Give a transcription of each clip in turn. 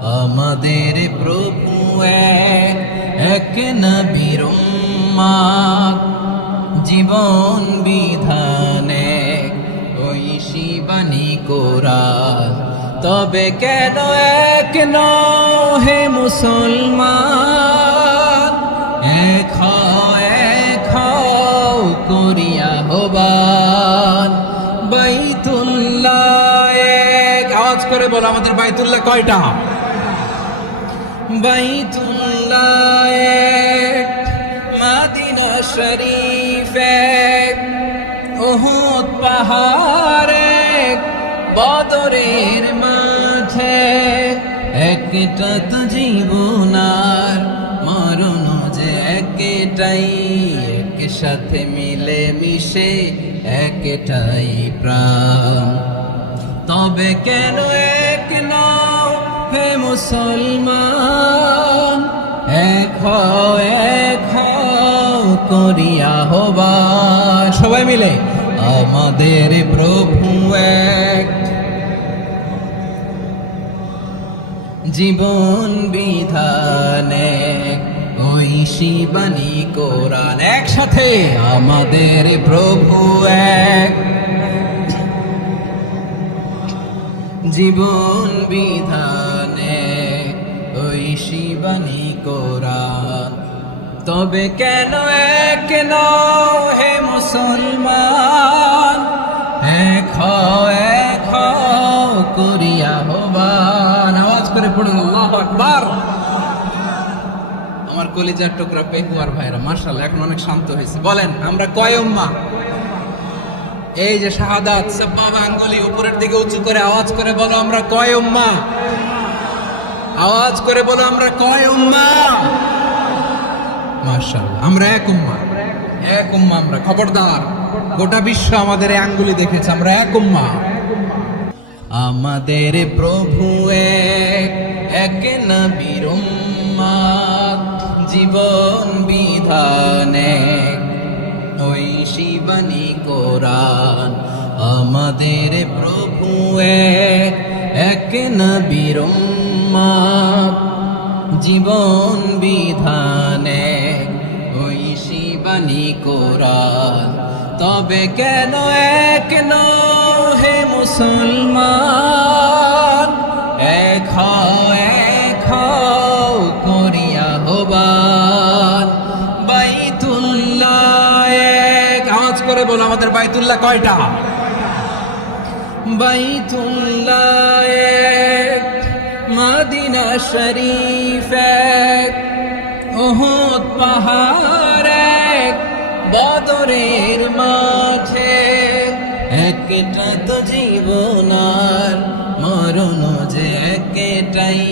আমাদের প্রভু এক নবীর উম্মত, জীবন বিধানে ওই শিবানী কোরআন। তবে কেন এক নও হে মুসলমান, এক হও করিয়া হবান। বাইতুল্লাহ এক, আওয়াজ করে বলো আমাদের বাইতুল্লাহ কয়টা? বাইতুল্লাহ এক, মদিনা শরীফ এক, উহুদ পাহাড় এক, বদরের মাঠে একটা তো জীবন আর মরণ যে একটাই, এক সাথে মিলে মিশে একটাই প্রাণ। তবে কেন এক নও হে মুসলমান, এক হও করিয়া হবান। সবাই মিলে আমাদের প্রভু এক, জীবন বিধানে ওই শিবানী কোরআন। একসাথে আমাদের প্রভু এক, জীবন বিধানে ওই শিবানী কোরআন। তবে কেন এক নও হে মুসলমান, এক হও করিয়া হবান। আওয়াজ করে পড়ুন আল্লাহু আকবার। আমার কলিজার টুকরা পেকুয়ার ভাইরা মাশাআল্লাহ এখন অনেক শান্ত হয়েছে। বলেন আমরা কয় উম্মাহ? এই যে শাহাদাত সাব্বাবা আঙ্গুলি উপরের দিকে উঁচু করে আওয়াজ করে বলো আমরা কয় উম্মাহ? আওয়াজ করে বলো আমরা কয় উম্মাহ? মাশাআল্লাহ আমরা এক উম্মাহ, এক উম্মাহ আমরা। খবরদার, গোটা বিশ্ব আমাদের এই আঙ্গুলি দেখেছে, আমরা এক উম্মাহ। আমাদের প্রভু এক নবীর উম্মত, জীবন বিধানে ওই শিবানী কোরআন। আমাদের প্রভু এক নবীর উম্মত, জীবন বিধানে ওই শিবানী কোরআন। তবে কেন এক নও হে মুসলমান, এক হও করিয়া হবান। বাইতুল্লাহ এক, আওয়াজ করে বলো আমাদের বাইতুল্লাহ কয়টা? বাইতুল্লাহ এক, মদিনা শরীফ এক, উহুদ পাহাড় এক, বদরের মাঠে একটা তো জীবন আর মরণ যে একটাই,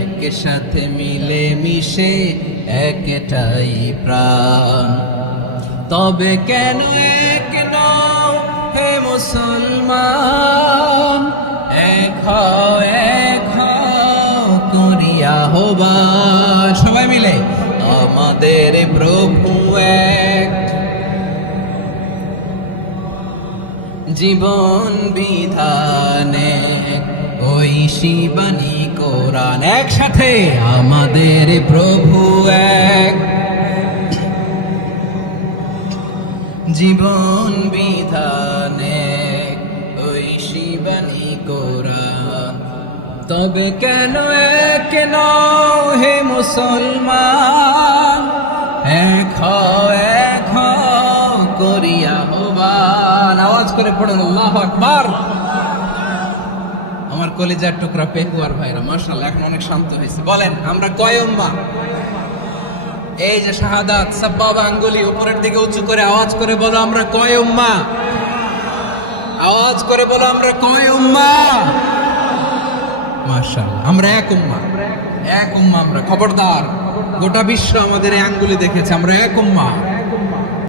এক সাথে মিলে মিশে একটাই প্রাণ। তবে কেন এক নও হে মুসলমান, এক হও করিয়া হবান। সবাই মিলে আমাদের প্রভু এক, জীবন বিধানে ওই শিবানী কোরআন। একসাথে আমাদের প্রভু এক, জীবন বিধানে ওই শিবানী কোরআন। তবে কেন এক নও হে মুসলমান, এক হও করিয়া হবান। আওয়াজ করে পড়ুন আল্লাহু আকবার। আমার কলিজার টুকরা পেকুয়ার ভাইরা মাশাআল্লাহ এখন অনেক শান্ত হয়েছে। বলেন আমরা কয় উম্মাহ? এই যে শাহাদাত সাব্বাবা আঙ্গুলি উপরের দিকে উঁচু করে আওয়াজ করে বলো আমরা কয় উম্মাহ? আওয়াজ করে বলো আমরা কয় উম্মাহ? মাশাআল্লাহ আমরা এক উম্মাহ, এক উম্মাহ আমরা। খবরদার, গোটা বিশ্ব আমাদের এই আঙ্গুলি দেখেছে, আমরা এক উম্মাহ।